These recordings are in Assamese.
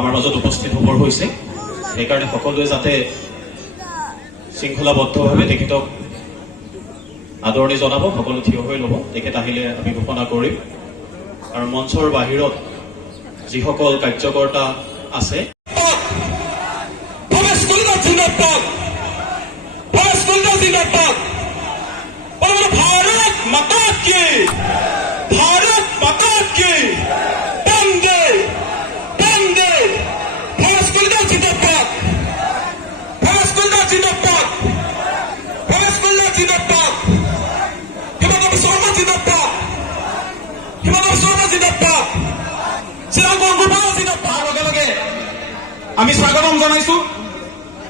আমাৰ মাজত উপস্থিত হ'বৰ হৈছে। সেইকাৰণে সকলোৱে যাতে শৃংখলাবদ্ধভাৱে তেখেতক আদৰণি জনাব, সকলো থিয় হৈ ল'ব। তেখেত আহিলে আমি ঘোষণা কৰিম। আৰু মঞ্চৰ বাহিৰত যিসকল কাৰ্যকৰ্তা আছে আমি স্বাগতম জনাইছো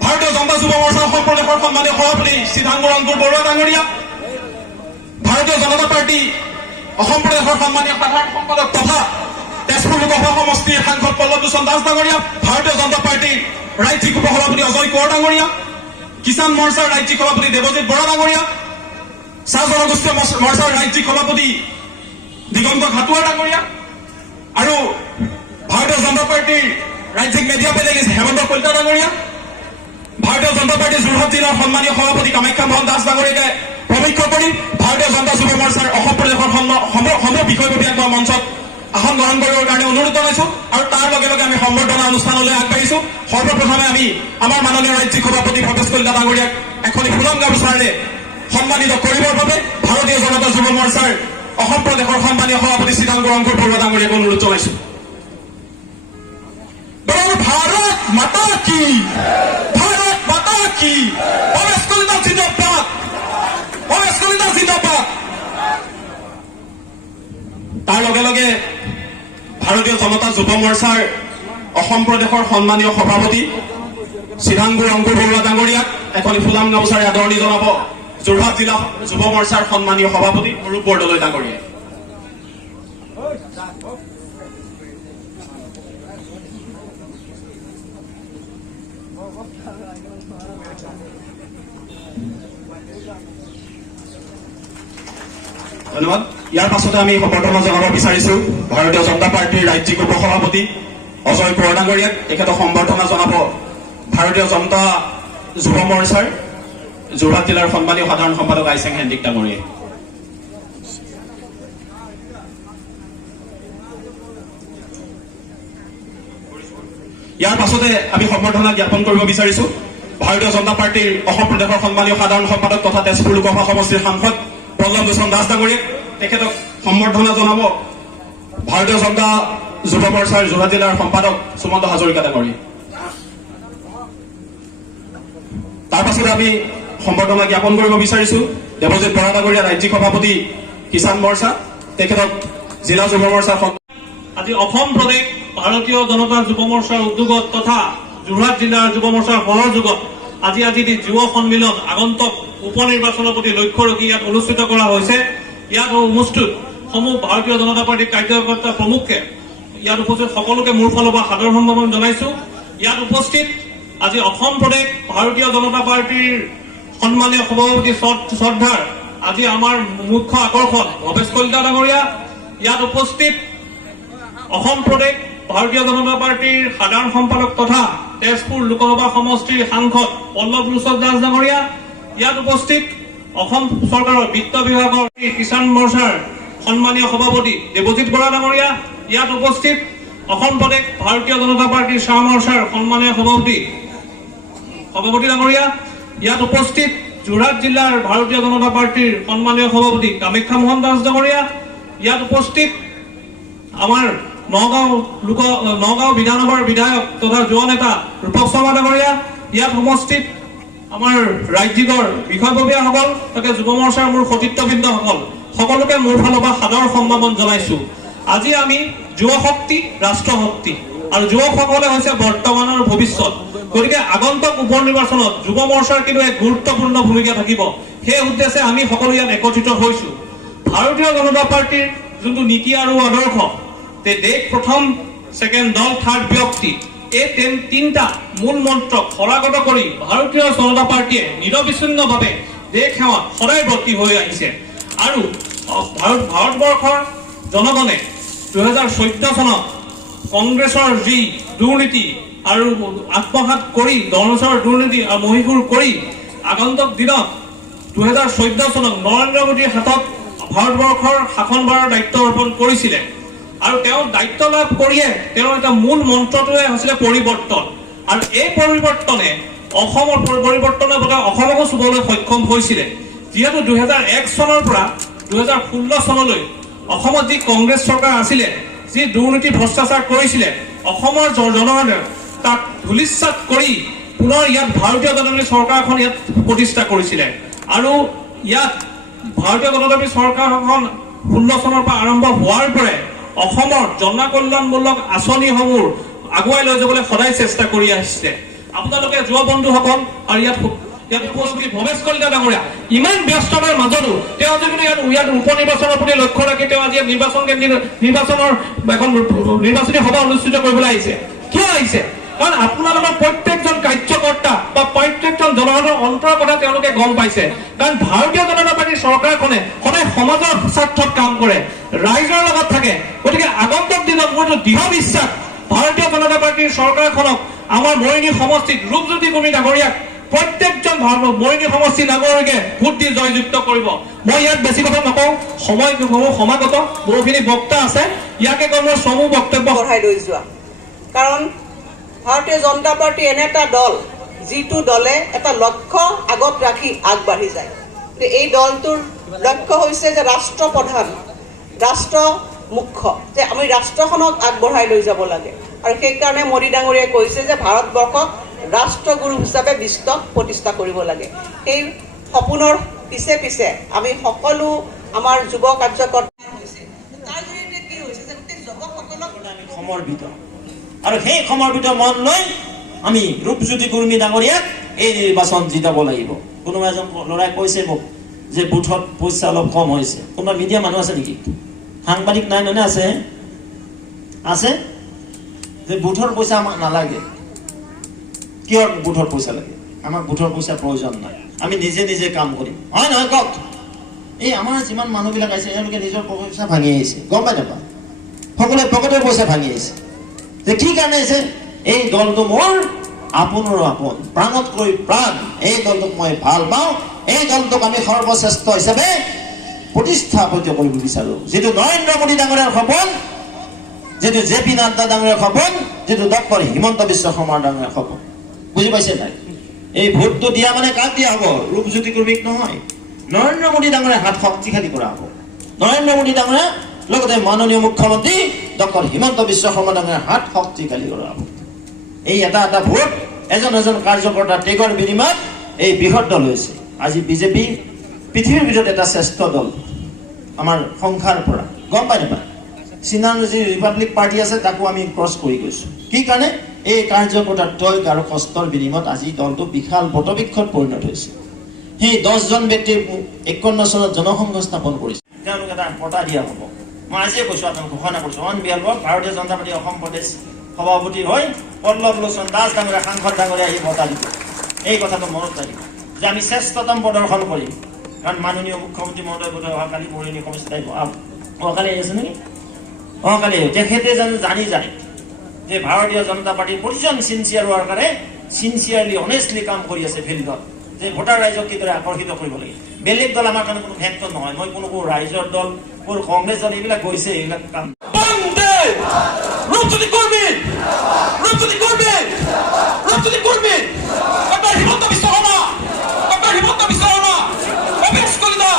ভাৰতীয় জনতা যুৱ মৰ্চাৰ অসম প্ৰদেশৰ সন্মানীয় সভাপতি শ্ৰীধাংগুৰ অংকুৰ বৰুৱা ডাঙৰীয়া, ভাৰতীয় জনতা পাৰ্টি অসম প্ৰদেশৰ সন্মানীয় সাধাৰণ সম্পাদক তথা তেজপুৰ লোকসভা সমষ্টিৰ সাংসদ পল্লৱ লোচন দাস ডাঙৰীয়া, ভাৰতীয় জনতা পাৰ্টিৰ ৰাজ্যিক উপ সভাপতি অজয় কোঁৱৰ ডাঙৰীয়া, কিষাণ মৰ্চাৰ ৰাজ্যিক সভাপতি দেৱজিৎ বৰা ডাঙৰীয়া, চাহ জনগোষ্ঠীয় মৰ্চাৰ ৰাজ্যিক সভাপতি দিগন্ত খাটুৱা ডাঙৰীয়া আৰু ভাৰতীয় জনতা পাৰ্টিৰ ৰাজ্যিক মিডিয়া পেনেলিষ্ট হেমন্ত কলিতা ডাঙৰীয়া, ভাৰতীয় জনতা পাৰ্টিৰ যোৰহাট জিলাৰ সন্মানীয় সভাপতি কামাখ্যা মোহন দাস ডাঙৰীয়াকে প্ৰমুখ্য কৰি ভাৰতীয় জনতা যুৱ মৰ্চাৰ অসম প্ৰদেশৰ সমগ্ৰ বিষয়ববীয়াক মঞ্চত আসন গ্ৰহণ কৰিবৰ কাৰণে অনুৰোধ জনাইছো। আৰু তাৰ লগে লগে আমি সম্বৰ্ধনা অনুষ্ঠানলৈ আগবাঢ়িছো। সৰ্বপ্ৰথমে আমি আমাৰ মাননীয় ৰাজ্যিক সভাপতি ভৱেশ কলিতা ডাঙৰীয়াক এখনি ফুলন গামোচাৰে সন্মানিত কৰিবৰ বাবে ভাৰতীয় জনতা যুৱ মৰ্চাৰ অসম প্ৰদেশৰ সন্মানীয় সভাপতি শ্ৰীধাংগুৰ অংকুৰ বৰুৱা ডাঙৰীয়াক অনুৰোধ জনাইছো। ভাৰত মাতা কি, ভাৰত মাতা কি, ভৱেশ কলিতা জিন্দাবাদ, ভৱেশ কলিতা জিন্দাবাদ। তাৰ লগে লগে ভাৰতীয় জনতা যুৱ মৰ্চাৰ অসম প্ৰদেশৰ সন্মানীয় সভাপতি শ্ৰীধাংগুৰ অংকুৰ বৰুৱা ডাঙৰীয়াক এখনি ফুলাম গামোচাৰে আদৰণি জনাব যোৰহাট জিলা যুৱ মৰ্চাৰ সন্মানীয় সভাপতি অৰূপ বৰদলৈ ডাঙৰীয়াই। ধন্যবাদ। ইয়াৰ পাছতে আমি সম্বৰ্ধনা জনাব বিচাৰিছো ভাৰতীয় জনতা পাৰ্টিৰ ৰাজ্যিক উপ সভাপতি অজয় কোঁৱৰ ডাঙৰীয়াক। তেখেতক সম্বৰ্ধনা জনাব ভাৰতীয় জনতা যুৱ মৰ্চাৰ যোৰহাট জিলাৰ সন্মানীয় সাধাৰণ সম্পাদক আইচেং হেণ্ডিক ডাঙৰীয়াই। ইয়াৰ পাছতে আমি সম্বৰ্ধনা জ্ঞাপন কৰিব বিচাৰিছো ভাৰতীয় জনতা পাৰ্টিৰ অসম প্ৰদেশৰ সন্মানীয় সাধাৰণ সম্পাদক তথা তেজপুৰ লোকসভা সমষ্টিৰ সাংসদ পল্লৱ লোচন দাস ডাঙৰীয়াক। তেখেতক সম্বৰ্ধনা জনাব ভাৰতীয় জনতা যুৱ মৰ্চাৰ যোৰহাট জিলাৰ সম্পাদক সুমন্ত হাজৰিকা ডাঙৰীয়া। তাৰ পাছতে আমি সম্বৰ্ধনা জ্ঞাপন কৰিব বিচাৰিছো দেৱজিৎ বৰা ডাঙৰীয়া, ৰাজ্যিক সভাপতি কিষাণ মৰ্চা। তেখেতক জিলা যুৱ মৰ্চাৰ আজি অসম প্ৰদেশ ভাৰতীয় জনতা যুৱ মৰ্চাৰ উদ্যোগত তথা যোৰহাট জিলাৰ যুৱ মৰ্চাৰ সহযোগত আজি যুৱ সন্মিলন আগন্তুক উপ নিৰ্বাচনৰ প্ৰতি লক্ষ্য ৰাখি ইয়াত অনুষ্ঠিত কৰা হৈছে। ইয়াত উপস্থিত সমূহ ভাৰতীয় জনতা পাৰ্টীৰ কাৰ্যকৰ্তা প্ৰমুখে ইয়াত উপস্থিত সকলোকে মোৰ ফালৰ পৰা সাদৰ সম্বোধন জনাইছো। ইয়াত উপস্থিত আজি অসম প্ৰদেশ ভাৰতীয় জনতা পাৰ্টীৰ সন্মানীয় সভাপতি শ্ৰদ্ধাৰ আজি আমাৰ মুখ্য আকৰ্ষণ ভৱেশ কলিতা ডাঙৰীয়া। ইয়াত উপস্থিত অসম প্ৰদেশ ভাৰতীয় জনতা পাৰ্টীৰ সাধাৰণ সম্পাদক তথা তেজপুৰ লোকসভা সমষ্টিৰ সাংসদ পল্লৱ লোচন দাস ডাঙৰীয়া। ইয়াত উপস্থিত অসম চৰকাৰৰ বিত্ত বিভাগৰ কিষাণ মৰ্চাৰ সন্মানীয় সভাপতি দেৱজিৎ বৰা ডাঙৰীয়া। ইয়াত উপস্থিত অসম প্ৰদেশ ভাৰতীয় জনতা পাৰ্টীৰ চাহ মৰ্চাৰ সন্মানীয় সভাপতি ডাঙৰীয়া। ইয়াত উপস্থিত যোৰহাট জিলাৰ ভাৰতীয় জনতা পাৰ্টীৰ সন্মানীয় সভাপতি কামাখ্যা মোহন দাস ডাঙৰীয়া। ইয়াত উপস্থিত আমাৰ নগাঁও বিধানসভাৰ বিধায়ক তথা যুৱ নেতা ৰূপক শৰ্মা ডাঙৰীয়া। ইয়াত উপস্থিত আমাৰ ৰাজ্যিকৰ বিষয়ববীয়াসকল তথা যুৱ মৰ্চাৰ মোৰ সতীৰ্থবৃন্দসকল সকলোকে মোৰ ফালৰ পৰা সাদৰ সম্বোধন জনাইছো। আজি আমি যুৱ শক্তি, ৰাষ্ট্ৰ শক্তি আৰু যুৱকসকলে হৈছে বৰ্তমানৰ ভৱিষ্যত। গতিকে আগন্তুক উপ নিৰ্বাচনত যুৱ মৰ্চাৰ কিন্তু এক গুৰুত্বপূৰ্ণ ভূমিকা থাকিব। সেই উদ্দেশ্যে আমি সকলো ইয়াত একত্ৰিত হৈছো। ভাৰতীয় জনতা পাৰ্টীৰ যোনটো নীতি আৰু আদৰ্শ, দেশ প্ৰথম, ছেকেণ্ড দল, থাৰ্ড ব্যক্তি, এই তিনিটা মূল মন্ত্ৰক শলাগত কৰি ভাৰতীয় জনতা পাৰ্টীয়ে নিৰবিচ্ছিন্নভাৱে দেশ সেৱাত সদায় ব্ৰতী হৈ আহিছে। আৰু ভাৰতবৰ্ষৰ জনগণে 2014 চনত কংগ্ৰেছৰ যি দুৰ্নীতি আৰু আত্মসাত কৰি দলচৰ দুৰ্নীতি আৰু মহীশূৰ কৰি আগন্তুক দিনত 2014 চনত নৰেন্দ্ৰ মোদীৰ হাতত ভাৰতবৰ্ষৰ শাসনভাৰৰ দায়িত্ব অৰ্পণ কৰিছিলে আৰু তেওঁ দায়িত্ব লাভ কৰিয়ে তেওঁৰ এটা মূল মন্ত্ৰটোৱে হৈছিলে পৰিৱৰ্তন আৰু এই পৰিৱৰ্তনে অসমৰ পৰিৱৰ্তনৰ বতা অসমকো চুবলৈ সক্ষম হৈছিলে যিহেতু 2001 চনৰ পৰা 2016 চনলৈ অসমত যি কংগ্ৰেছ চৰকাৰ আছিলে যি দুৰ্নীতি ভ্ৰষ্টাচাৰ কৰিছিলে অসমৰ জনসাধাৰণে তাক ধূলিসাৎ কৰি পুনৰ ইয়াত ভাৰতীয় জনতা পাৰ্টি চৰকাৰখন ইয়াত প্ৰতিষ্ঠা কৰিছিলে আৰু ইয়াত ভাৰতীয় জনতা পাৰ্টি চৰকাৰখন 16 চনৰ পৰা আৰম্ভ হোৱাৰ পৰাই অসমৰ জনকল্যাণমূলক আঁচনিসমূহ আগুৱাই লৈ যাবলৈ সদায় চেষ্টা কৰি আহিছে আপোনালোকে যুৱ বন্ধুসকল আৰু ইয়াত উপস্থিত ভৱেশ কলিতা ডাঙৰীয়া ইমান ব্যস্ততাৰ মাজতো তেওঁ যদি ইয়াত উপ নিৰ্বাচনৰ প্ৰতি লক্ষ্য ৰাখি তেওঁ আজি নিৰ্বাচনৰ এখন নিৰ্বাচনী সভা অনুষ্ঠিত কৰিবলৈ আহিছে কিয় আহিছে কাৰণ আপোনালোকৰ প্ৰত্যেকজন কাৰ্যকৰ্তা বা প্ৰত্যেকজন জনসাধাৰণৰ অন্তৰৰ কথা তেওঁলোকে গম পাইছে কাৰণ ভাৰতীয় জনতা পাৰ্টিৰ চৰকাৰখনে সদায় সমাজৰ স্বাৰ্থত কাম কৰে ৰাইজৰ লগত থাকে গতিকে আগন্তুক দিনত মোৰ দৃঢ় বিশ্বাস ভাৰতীয় জনতা পাৰ্টিৰ চৰকাৰখনক আমাৰ মৰিনী সমষ্টিত ৰূপজ্যোতি কুৰ্মী ডাঙৰীয়াক প্ৰত্যেকজন মৰিনী সমষ্টিৰ নাগৰিকে ভোট দি জয়যুক্ত কৰিব মই ইয়াত বেছি কথা নকওঁ সময় সমাগত বহুখিনি বক্তা আছে ইয়াকে কৈ মোৰ সমূহ বক্তব্য বঢ়াই লৈ যোৱা কাৰণ ভাৰতীয় জনতা পাৰ্টি এনে এটা দল যিটো দলে এটা লক্ষ্য আগত ৰাখি আগবাঢ়ি যায় এই দলটোৰ লক্ষ্য হৈছে যে ৰাষ্ট্ৰপ্ৰধান ৰাষ্ট্ৰ মুখ্য যে আমি ৰাষ্ট্ৰখনক আগবঢ়াই লৈ যাব লাগে আৰু সেইকাৰণে মোদী ডাঙৰীয়াই কৈছে যে ভাৰতবৰ্ষক ৰাষ্ট্ৰগুৰু হিচাপে বিশ্বক প্ৰতিষ্ঠা কৰিব লাগে সেই সপোনৰ পিছে পিছে আমি সকলো আমাৰ যুৱ কাৰ্যকৰ্তা হৈছে তাৰ জৰিয়তে কি হৈছে যে গোটেই যুৱকসকলক আমি সমৰ্পিত আৰু সেই সমৰ্পিত মন লৈ আমি ৰূপজ্যোতি কুৰ্মী ডাঙৰীয়াক এই নিৰ্বাচন জিতাব লাগিব কোনোবা এজন ল'ৰাই কৈছে মোক যে বুথত পইচা অলপ কম হৈছে কোনোবা মিডিয়া মানুহ আছে নেকি সাংবাদিক নাই নে আছে আছে যে বুথৰ পইচা আমাক নালাগে কিয় বুথৰ পইচা লাগে আমাক বুথৰ পইচা প্ৰয়োজন নাই আমি নিজে নিজে কাম কৰিম হয় নহয় কওক এই আমাৰ যিমান মানুহবিলাক আছে তেওঁলোকে নিজৰ পইচা ভাঙি আহিছে গম পাই নাপায় সকলোৱে পকেটৰ পইচা ভাঙি আহিছে যে কি কাৰণে আছে এই দলটো মোৰ আপোনৰ আপোন প্ৰাণতকৈ প্ৰাণ এই দলটোক মই ভাল পাওঁ এই দলটোক আমি সৰ্বশ্ৰেষ্ঠ হিচাপে প্ৰতিষ্ঠাপিত কৰিব বিচাৰো যিটো নৰেন্দ্ৰ মোদী ডাঙৰীয়াৰ সপোন যিটো জে.পি. নাড্ডা ডাঙৰীয়াৰ সপোন যিটো ডক্টৰ হিমন্ত বিশ্ব শৰ্মাৰ ডাঙৰীয়াৰ সপোন বুজি পাইছে নাই এই ভোটটো দিয়া মানে কাক দিয়া হ'ব ৰূপজ্যোতি কুৰ্মীক নহয় নৰেন্দ্ৰ মোদী ডাঙৰীয়াৰ হাত শক্তিশালী কৰা হ'ব নৰেন্দ্ৰ মোদী ডাঙৰীয়া লগতে মাননীয় মুখ্যমন্ত্ৰী ডক্টৰ হিমন্ত বিশ্ব শৰ্মা ডাঙৰীয়াৰ হাত শক্তিশালী কৰা হ'ব এই এটা এটা ভোট এজন এজন কাৰ্যকৰ্তা ত্যাগৰ বিনিময়ত এই বৃহৎ দল হৈছে আজি বিজেপি পৃথিৱীৰ ভিতৰত এটা শ্ৰেষ্ঠ দল আমাৰ সংখ্যাৰ পৰা গম পাই নাপায় চীনাৰ যি ৰিপাব্লিক পাৰ্টি আছে তাকো আমি ক্ৰছ কৰি গৈছো কি কাৰণে এই কাৰ্যকৰ্তাৰ ত্যাগ আৰু কষ্টৰ বিনিময়ত আজি দলটো বিশাল বটবৃক্ষত পৰিণত হৈছে সেই 10জন ব্যক্তিৰ 51 চনত জনসংঘ স্থাপন কৰিছে তেওঁলোক এটা পতা দিয়া হ'ব মই আজিয়ে কৈছো আপোনাক ঘোষণা কৰিছো অন বিহাফ ভাৰতীয় জনতা পাৰ্টি অসম প্ৰদেশ সভাপতি হৈ পল্লৱ লোচন দাস ডাঙৰীয়া সাংসদ ডাঙৰীয়া আহি বঁটা দিব এই কথাটো মনত ৰাখিব যে আমি শ্ৰেষ্ঠতম প্ৰদৰ্শন কৰিম কাৰণ মাননীয় মুখ্যমন্ত্ৰী মহোদয় বোধহয় অহাকালি মৰিনী সমষ্টি আহিব অহাকালি আছে নেকি অহাকালি তেখেতে জানো জানি যায় যে ভাৰতীয় জনতা পাৰ্টিৰ প্ৰতিজন চিনচিয়াৰ ৱাৰ্কাৰে চিনচিয়াৰলি অনেষ্টলি কাম কৰি আছে ফিল্ডত যে ভোটাৰ ৰাইজক কিদৰে আকৰ্ষিত কৰিব লাগে বেলেগ দল আমাৰ কাৰণে কোনো ভেক্টৰ নহয় মই কোনো ৰাইজৰ দল কোনো কংগ্ৰেছ দল এইবিলাক গৈছে এইবিলাক কাম ৰূপজ্যোতি কুৰ্মী ৰূপজ্যোতি কুৰ্মী ৰূপজ্যোতি কুৰ্মী ডক্টৰ হিমন্ত বিশ্ব শৰ্মা ভৱেশ কলিতা